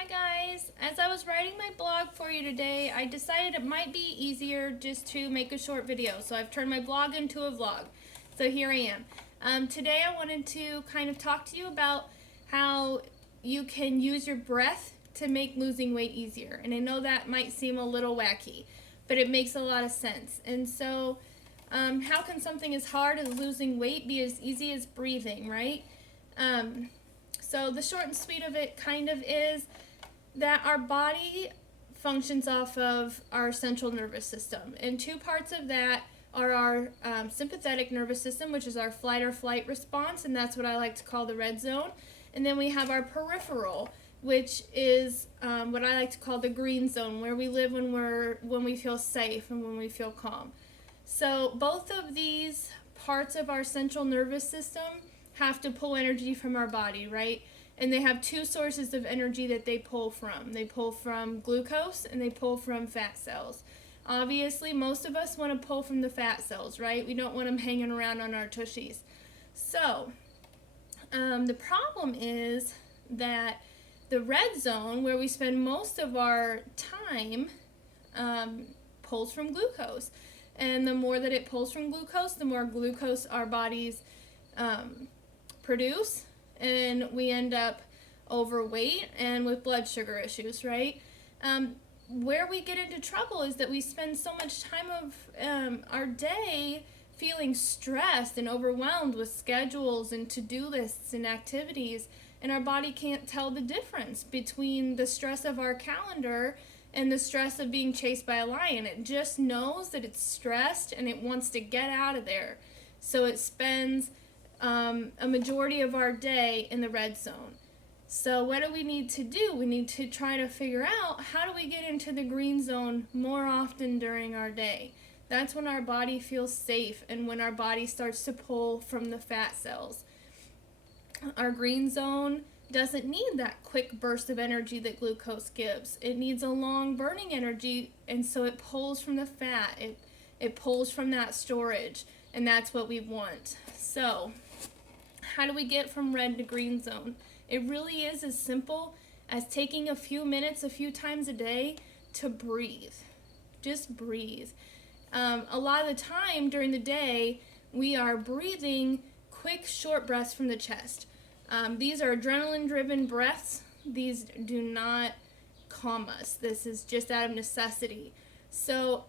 Hi guys! As I was writing my blog for you today, I decided it might be easier just to make a short video. So I've turned my blog into a vlog. So here I am. Today I wanted to kind of talk to you about how you can use your breath to make losing weight easier. And I know that might seem a little wacky, but it makes a lot of sense. And so how can something as hard as losing weight be as easy as breathing, right? So the short and sweet of it kind of is that our body functions off of our central nervous system. And two parts of that are our sympathetic nervous system, which is our flight or flight response, and that's what I like to call the red zone. And then we have our peripheral, which is what I like to call the green zone, where we live when we feel safe and when we feel calm. So both of these parts of our central nervous system have to pull energy from our body, right? And they have two sources of energy that they pull from. They pull from glucose and they pull from fat cells. Obviously, most of us want to pull from the fat cells, right? We don't want them hanging around on our tushies. So, the problem is that the red zone, where we spend most of our time, pulls from glucose. And the more that it pulls from glucose, the more glucose our bodies produce, and we end up overweight and with blood sugar issues, right? Where we get into trouble is that we spend so much time of our day feeling stressed and overwhelmed with schedules and to-do lists and activities, and our body can't tell the difference between the stress of our calendar and the stress of being chased by a lion. It just knows that it's stressed and it wants to get out of there. So it spends a majority of our day in the red zone. So what do we need to do? We need to try to figure out, how do we get into the green zone more often during our day? That's when our body feels safe and when our body starts to pull from the fat cells. Our green zone doesn't need that quick burst of energy that glucose gives. It needs a long burning energy, and so it pulls from the fat. It pulls from that storage, and that's what we want. So how do we get from red to green zone? It really is as simple as taking a few minutes a few times a day to breathe. Just breathe. A lot of the time during the day, we are breathing quick, short breaths from the chest. These are adrenaline-driven breaths. These do not calm us. This is just out of necessity. So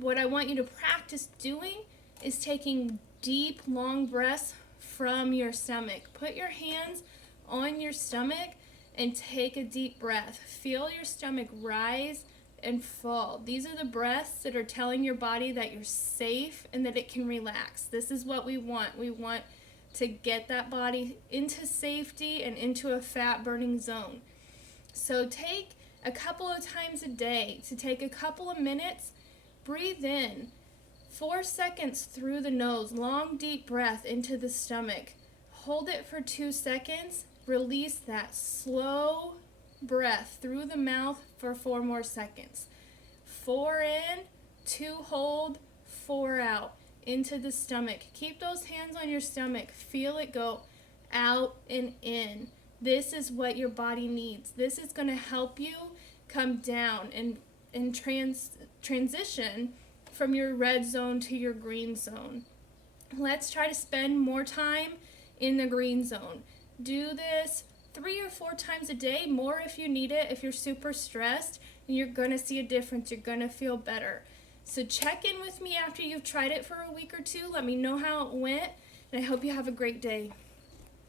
what I want you to practice doing is taking deep, long breaths from your stomach. Put your hands on your stomach and take a deep breath. Feel your stomach rise and fall. These are the breaths that are telling your body that you're safe and that it can relax. This is what we want. We want to get that body into safety and into a fat burning zone. So take a couple of times a day to take a couple of minutes, breathe in 4 seconds through the nose, long deep breath into the stomach. Hold it for 2 seconds, release that slow breath through the mouth for 4 more seconds. 4 in, 2 hold, 4 out into the stomach. Keep those hands on your stomach. Feel it go out and in. This is what your body needs. This is going to help you come down and transition from your red zone to your green zone. Let's try to spend more time in the green zone. Do this 3 or 4 times a day, more if you need it, if you're super stressed, and you're going to see a difference. You're going to feel better. So check in with me after you've tried it for a week or two. Let me know how it went, and I hope you have a great day.